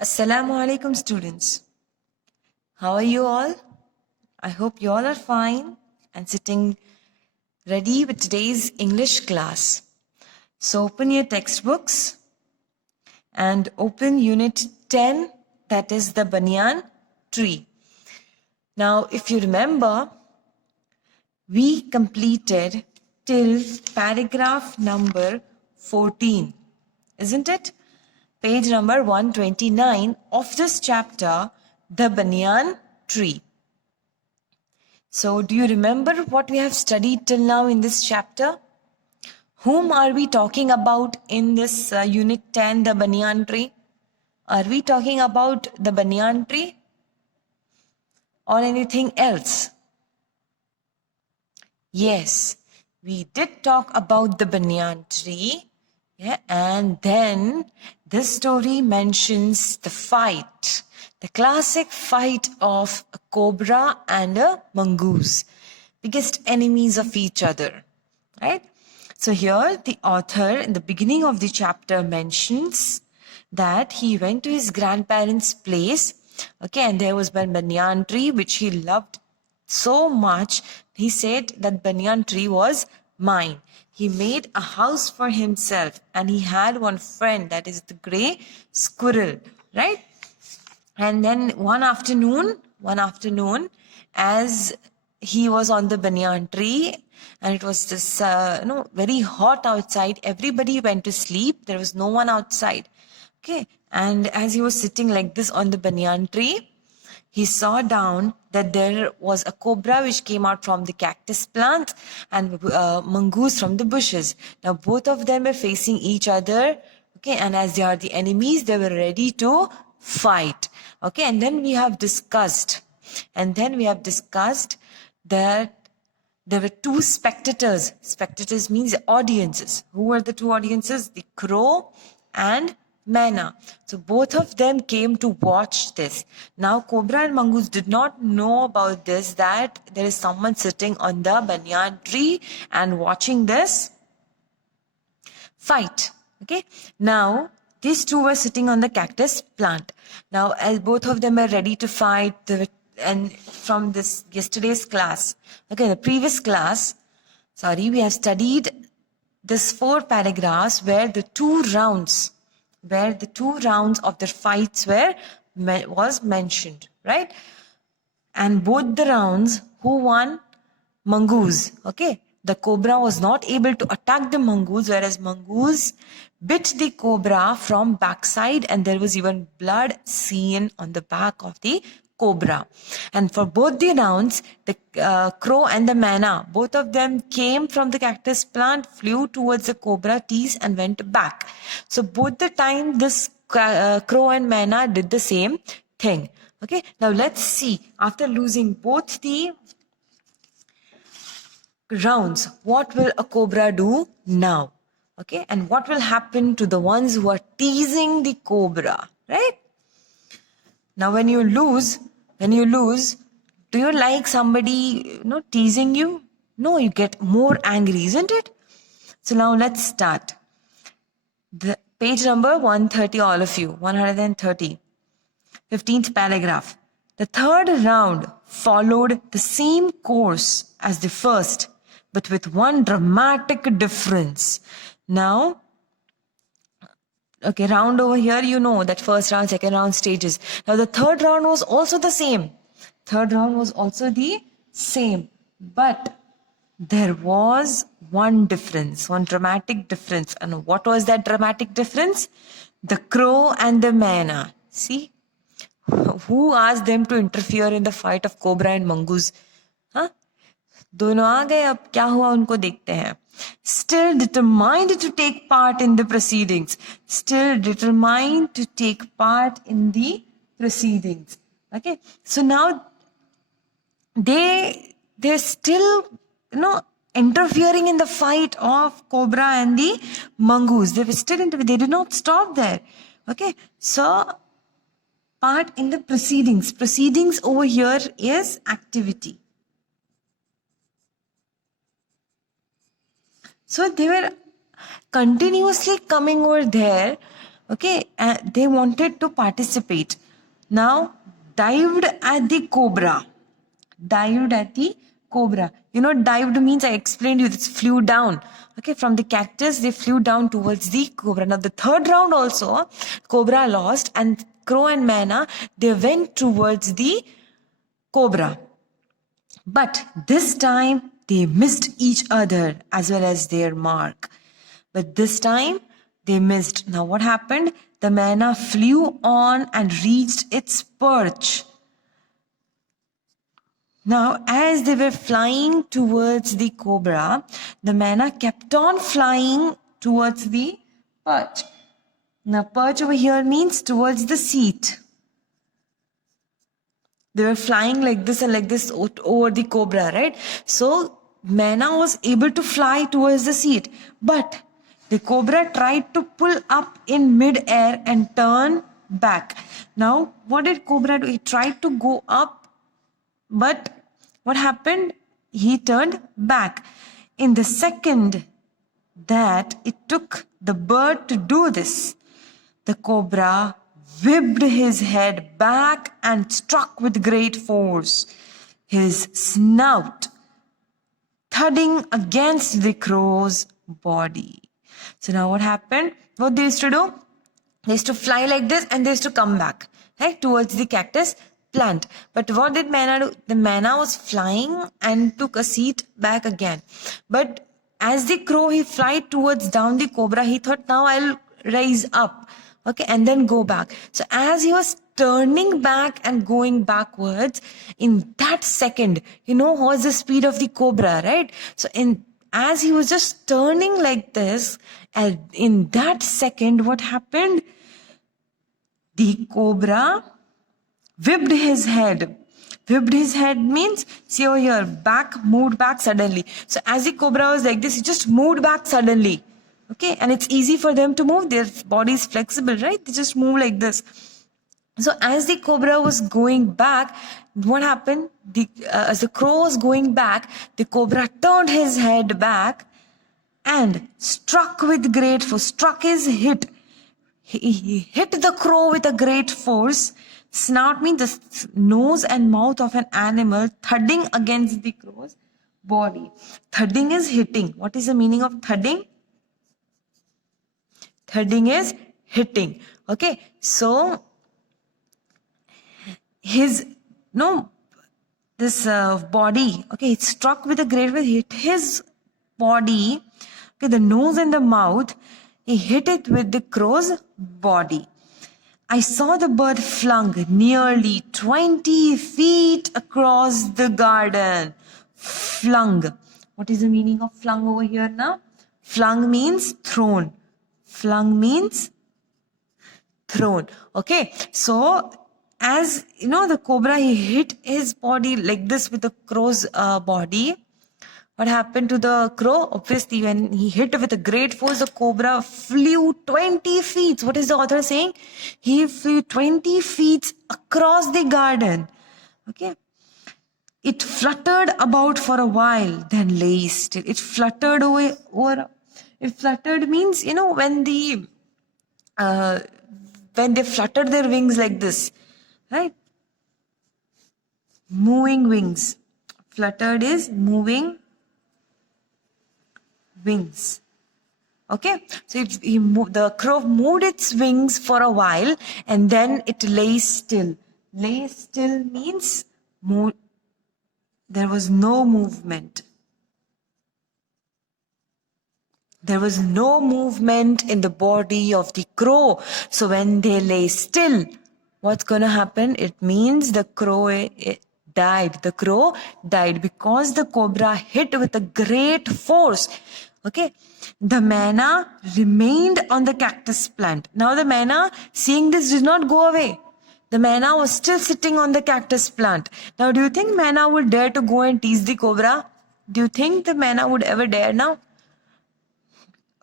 Assalamu alaikum, students. How are you all? I hope you all are fine and sitting ready with today's English class. So open your textbooks and open unit 10, that is the banyan tree. Now, if you remember, we completed till paragraph number 14, isn't it? Page number 129 of this chapter, the banyan tree. So, do you remember what we have studied till now in this chapter? Whom are we talking about in this unit 10, the banyan tree? Are we talking about the banyan tree or anything else? Yes, we did talk about the banyan tree. Yeah, and then this story mentions the fight, the classic fight of a cobra and a mongoose, biggest enemies of each other, right? So here the author in the beginning of the chapter mentions that he went to his grandparents' place, okay, and there was one banyan tree which he loved so much. He said that banyan tree was mine. He made a house for himself and he had one friend, that is the gray squirrel, right? And then one afternoon, as he was on the banyan tree and it was this very hot outside, everybody went to sleep. There was no one outside. Okay, and as he was sitting like this on the banyan tree, he saw down that there was a cobra which came out from the cactus plant and mongoose from the bushes. Now both of them were facing each other, okay, and as they are the enemies, they were ready to fight. Okay, and then we have discussed that there were two spectators. Spectators means audiences. Who were the two audiences? The crow and Maina. So both of them came to watch this. Now Cobra and Mongoose did not know about this, that there is someone sitting on the banyan tree and watching this fight. Okay. Now these two were sitting on the cactus plant. Now as both of them were ready to fight, and from this yesterday's class, okay, the previous class, we have studied this 4 paragraphs where the two rounds of the fights was mentioned, right? And both the rounds, who won? Mongoose. Okay, the cobra was not able to attack the mongoose, whereas mongoose bit the cobra from backside, and there was even blood seen on the back of the cobra. And for both the rounds, the crow and the Maina, both of them came from the cactus plant, flew towards the cobra teeth and went back. So both the time this crow and Maina did the same thing. Okay, now let's see, after losing both the rounds, what will a cobra do now? Okay, and what will happen to the ones who are teasing the cobra, right? Now when you lose, do you like somebody teasing you? No, you get more angry, isn't it? So now let's start. The page number 130, all of you, 130, 15th paragraph. The third round followed the same course as the first, but with one dramatic difference. Now, okay, round over here, you know that first round, second round stages. Now the third round was also the same. But there was one difference, one dramatic difference. And what was that dramatic difference? The crow and the Maina. See? Who asked them to interfere in the fight of cobra and mongoose? Huh? दोनों आ गए, अब क्या हुआ उनको देखते हैं. Still determined to take part in the proceedings. Okay, so now they're still interfering in the fight of cobra and the mongoose. They were still they did not stop there. Okay, so part in the proceedings. Proceedings over here is activity. So they were continuously coming over there, Okay, they wanted to participate. Now, dived at the cobra. Dived at the cobra. You know, dived means, I explained you, this flew down. Okay, from the cactus, they flew down towards the cobra. Now, the third round also, cobra lost, and Crow and Manna, they went towards the cobra. But this time, they missed each other as well as their mark. But this time, they missed. Now, what happened? The Manna flew on and reached its perch. Now, as they were flying towards the cobra, the Manna kept on flying towards the perch. Now, perch over here means towards the seat. They were flying like this and like this over the cobra, right? So, Manna was able to fly towards the seat. But the cobra tried to pull up in mid-air and turn back. Now, what did cobra do? He tried to go up, but what happened? He turned back. In the second that it took the bird to do this, the cobra whipped his head back and struck with great force, his snout thudding against the crow's body. So now what happened? What they used to do? They used to fly like this and they used to come back, right, towards the cactus plant. But what did Manna do? The Manna was flying and took a seat back again. But as the crow, he fly towards down the cobra, he thought, now I'll rise up, okay, and then go back. So as he was turning back and going backwards, in that second, you know what's the speed of the cobra, right? So as he was just turning like this, and in that second, what happened? The cobra whipped his head. Whipped his head means, see over here, moved back suddenly. So as the cobra was like this, he just moved back suddenly. Okay, and it's easy for them to move. Their body is flexible, right? They just move like this. So as the cobra was going back, what happened? As the crow was going back, the cobra turned his head back and struck with great force. Struck is hit. He hit the crow with a great force. Snout means the nose and mouth of an animal thudding against the crow's body. Thudding is hitting. What is the meaning of thudding? Thudding is hitting. Okay, so his body, okay, it struck with a great force, hit his body, okay, the nose and the mouth, he hit it with the crow's body. I saw the bird flung nearly 20 feet across the garden. Flung. What is the meaning of flung over here now? Flung means thrown. Flung means thrown. Okay, so as you know, the cobra, he hit his body like this with the crow's body. What happened to the crow? Obviously, when he hit with a great force, the cobra flew 20 feet. What is the author saying? He flew 20 feet across the garden. Okay. It fluttered about for a while, then lay still. It fluttered over. It fluttered means, you know, when they fluttered their wings like this, right? Moving wings. Fluttered is moving wings. Okay, so the crow moved its wings for a while and then it lay still. Lay still means there was no movement. There was no movement in the body of the crow. So when they lay still, what's going to happen? It means the crow died. The crow died because the cobra hit with a great force. Okay, the Manna remained on the cactus plant. Now the Manna, seeing this, did not go away. The Manna was still sitting on the cactus plant. Now, do you think Manna would dare to go and tease the cobra? Do you think the Manna would ever dare now?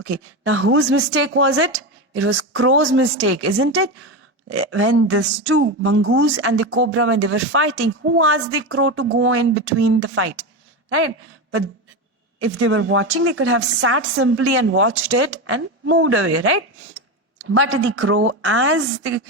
Okay, now whose mistake was it? It was crow's mistake, isn't it? When these two, mongoose and the cobra, when they were fighting, who asked the crow to go in between the fight? Right? But if they were watching, they could have sat simply and watched it and moved away, right? But as the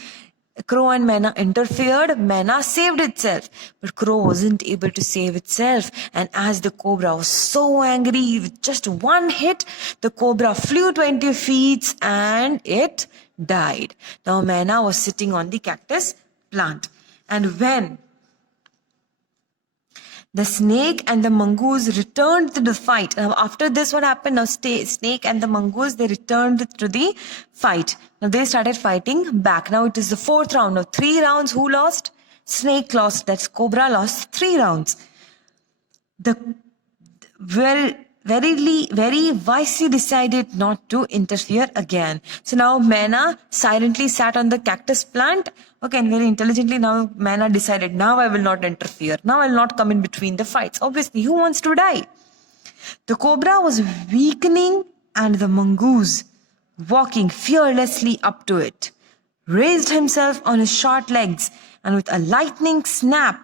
crow and Manna interfered, Manna saved itself. But crow wasn't able to save itself. And as the cobra was so angry, with just one hit, the cobra flew 20 feet and it died. Now Manna was sitting on the cactus plant. And when the snake and the mongoose returned to the fight. Now, after this, what happened? Now, snake and the mongoose, they returned to the fight. Now, they started fighting back. Now, it is the fourth round. Now, 3 rounds. Who lost? Snake lost. That's cobra lost 3 rounds. The very wisely decided not to interfere again. So now Manna silently sat on the cactus plant. Okay, and very intelligently now Manna decided, now I will not interfere. Now I will not come in between the fights. Obviously, who wants to die? The cobra was weakening and the mongoose, walking fearlessly up to it, raised himself on his short legs and with a lightning snap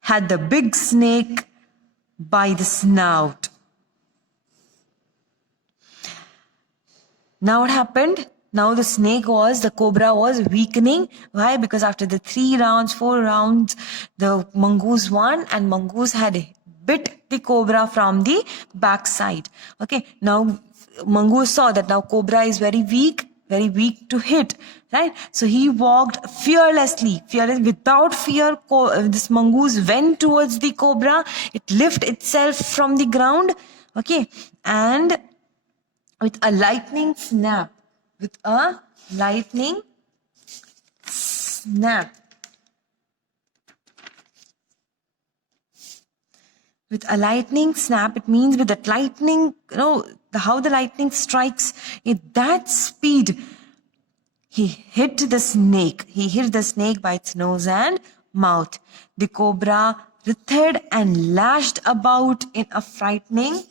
had the big snake by the snout. Now what happened? Now the cobra was weakening. Why? Because after the 3 rounds, 4 rounds, the mongoose won and mongoose had bit the cobra from the backside. Okay, now mongoose saw that now cobra is very weak to hit, right? So he walked fearlessly, without fear. This mongoose went towards the cobra. It lifted itself from the ground, okay, and with a lightning snap, it means with that lightning, how the lightning strikes at that speed. He hit the snake. He hit the snake by its nose and mouth. The cobra writhed and lashed about in a frightening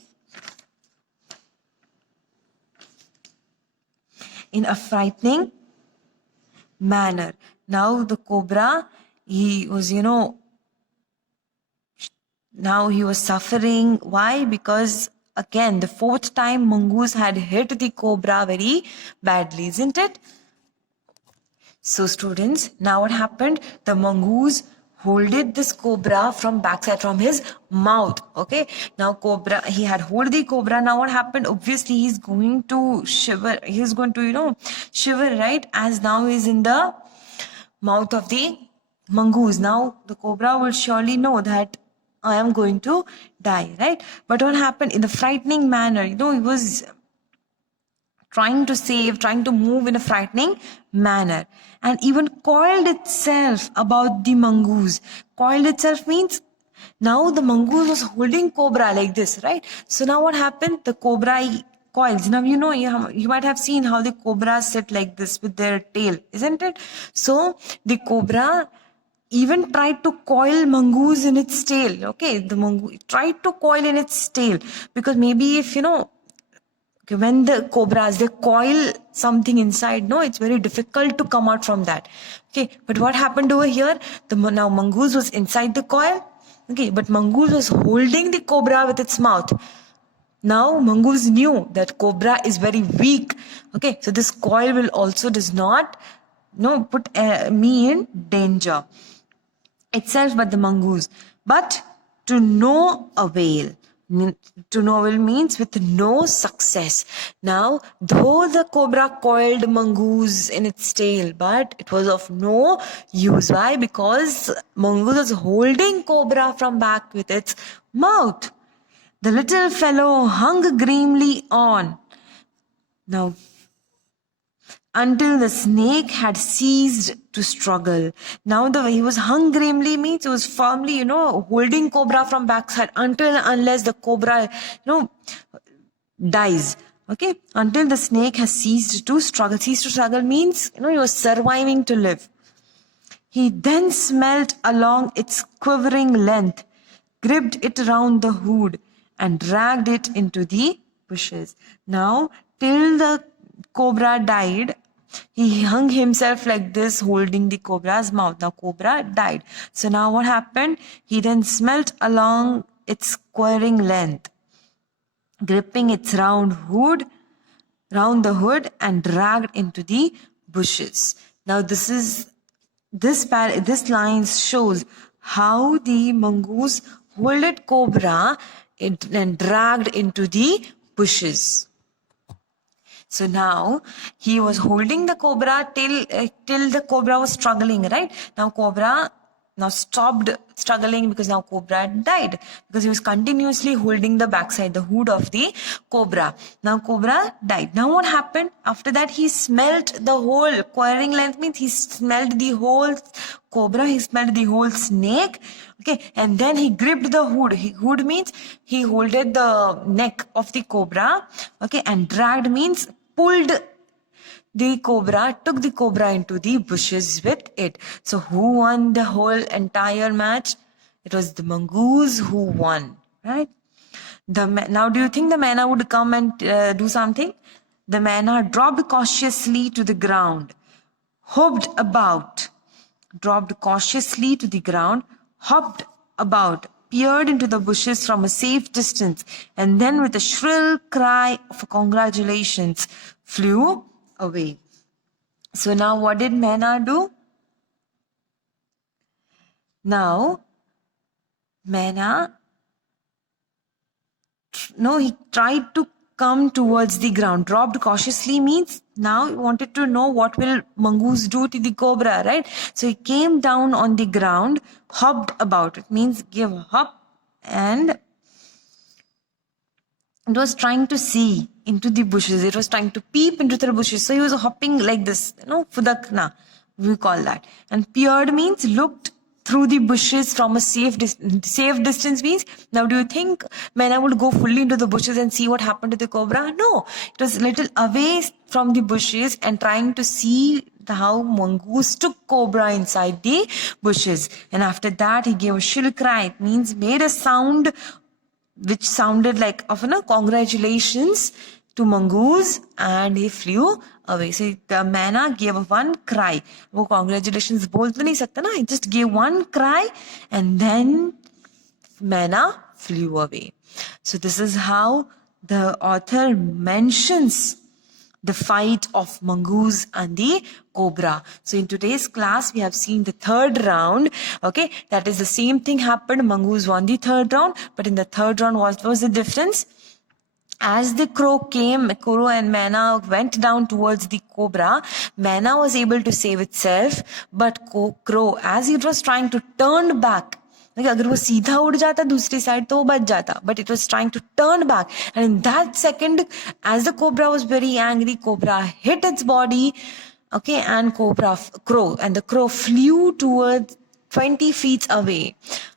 manner. Now the cobra, he was suffering. Why? Because again, the 4th time mongoose had hit the cobra very badly, isn't it? So students, now what happened? The mongoose holded this cobra from backside, from his mouth. Okay, now he had hold the cobra. Now what happened? Obviously he's going to shiver. He's going to shiver, right? As now he's in the mouth of the mongoose. Now the cobra will surely know that I am going to die, right? But what happened? In the frightening manner, he was trying to move in a frightening manner, and even coiled itself about the mongoose. Coiled itself means now the mongoose was holding cobra like this, right? So now what happened? The cobra coils. Now you might have seen how the cobras sit like this with their tail, isn't it? So the cobra even tried to coil mongoose in its tail. Okay, the mongoose tried to coil in its tail, because maybe if when the cobras, they coil something inside, it's very difficult to come out from that. Okay, but what happened over here? Now mongoose was inside the coil. Okay, but mongoose was holding the cobra with its mouth. Now mongoose knew that cobra is very weak. Okay, so this coil will also does not put me in danger itself, but the mongoose. But to no avail. To no avail means with no success. Now, though the cobra coiled mongoose in its tail, but it was of no use. Why? Because mongoose was holding cobra from back with its mouth. The little fellow hung grimly on. Now, until the snake had ceased to struggle. Now he was hung grimly means he was firmly, holding cobra from backside unless the cobra, dies. Okay, until the snake has ceased to struggle. Ceased to struggle means, he was surviving to live. He then smelt along its quivering length, gripped it round the hood, and dragged it into the bushes. Now, till the cobra died, he hung himself like this, holding the cobra's mouth. Now cobra died. So now what happened? He then smelt along its quivering length, gripping its round hood, round the hood and dragged into the bushes. Now this line shows how the mongoose holded cobra and dragged into the bushes. So now he was holding the cobra till the cobra was struggling, right? Now cobra stopped struggling because now cobra died, because he was continuously holding the backside, the hood of the cobra. Now cobra died. Now what happened? After that he smelt the whole quartering length, means he smelled the whole cobra, he smelled the whole snake. Okay, and then he gripped the hood. Hood means he holded the neck of the cobra. Okay, and dragged means pulled the cobra, took the cobra into the bushes with it. So who won the whole entire match? It was the mongoose who won, right? Now do you think the Maina would come and do something? The Maina dropped cautiously to the ground, hopped about, dropped cautiously to the ground, hopped about, peered into the bushes from a safe distance, and then with a shrill cry of congratulations, flew away. So now what did Maina do? Now Maina, he tried to come towards the ground. Dropped cautiously means now he wanted to know what will mongoose do to the cobra, right? So he came down on the ground, hopped about. It means give a hop, and it was trying to see into the bushes. It was trying to peep into the bushes. So he was hopping like this, fudakna, we call that. And peered means looked through the bushes from a safe distance means, now do you think Maina would go fully into the bushes and see what happened to the cobra? No, it was a little away from the bushes and trying to see how mongoose took cobra inside the bushes. And after that he gave a shrill cry. It means made a sound which sounded like of congratulations to mongoose, and he flew away. So the Maina gave one cry. वो congratulations बोल तो नहीं सकता ना. He just gave one cry and then Maina flew away. So this is how the author mentions the fight of mongoose and the cobra. So in today's class, we have seen the third round. Okay, that is the same thing happened. Mongoose won the third round, but in the third round, what was the difference? As the crow came, Crow and Maina went down towards the cobra. Maina was able to save itself, but Crow, as it was trying to turn back, अगर वो सीधा उड़ जाता दूसरी side तो वो बच जाता, but it was trying to turn back, and in that second, as the cobra was very angry, cobra hit its body, okay, and the crow flew towards 20 feet away.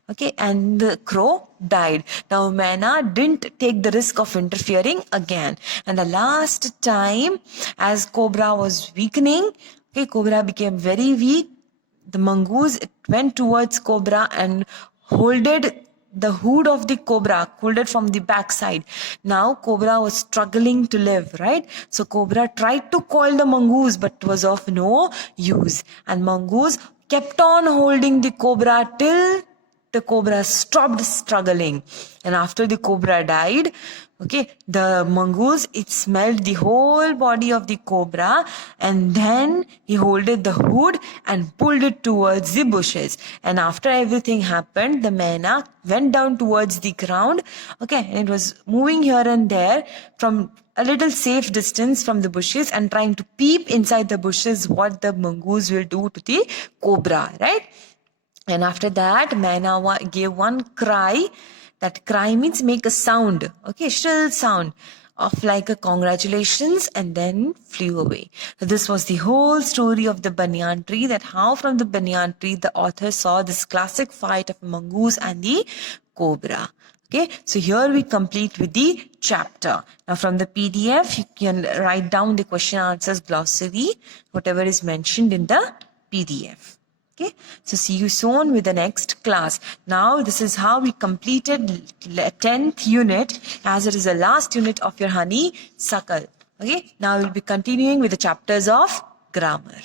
Okay, and the crow died. Now Maina didn't take the risk of interfering again. And the last time, as cobra was weakening, okay, cobra became very weak. The mongoose, it went towards cobra and holded the hood of the cobra, holded from the backside. Now cobra was struggling to live, right? So cobra tried to coil the mongoose, but was of no use. And mongoose kept on holding the cobra till the cobra stopped struggling. And after the cobra died, okay, the mongoose, it smelled the whole body of the cobra, and then he holded the hood and pulled it towards the bushes. And after everything happened, the Maina went down towards the ground, okay, and it was moving here and there from a little safe distance from the bushes and trying to peep inside the bushes what the mongoose will do to the cobra, right? And after that, Maina gave one cry. That cry means make a sound, okay, shrill sound of like a congratulations, and then flew away. So this was the whole story of the banyan tree, that how from the banyan tree the author saw this classic fight of a mongoose and the cobra. Okay, so here we complete with the chapter. Now from the PDF, you can write down the question answers glossary, whatever is mentioned in the PDF. Okay, so see you soon with the next class. Now this is how we completed 10th unit, as it is the last unit of your honeysuckle. Okay, now we'll be continuing with the chapters of grammar.